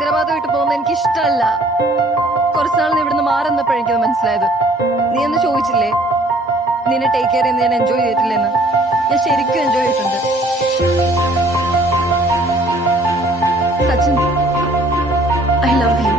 ഹൈദരാബാദ് വിട്ട് പോകുന്നത് എനിക്ക് ഇഷ്ടമല്ല. കുറച്ചുനാൾ നീ ഇവിടുന്ന് മാറുന്നപ്പോഴേ എനിക്കത് മനസ്സിലായത്. നീ എന്ന് ചോദിച്ചില്ലേ നിന്നെ ടേക്ക് കെയർ ചെയ്യുന്ന ഞാൻ എൻജോയ് ചെയ്തിട്ടില്ലെന്ന്? ഞാൻ ശരിക്കും എൻജോയ് ചെയ്തിട്ടുണ്ട് സച്ചിൻ. I love you.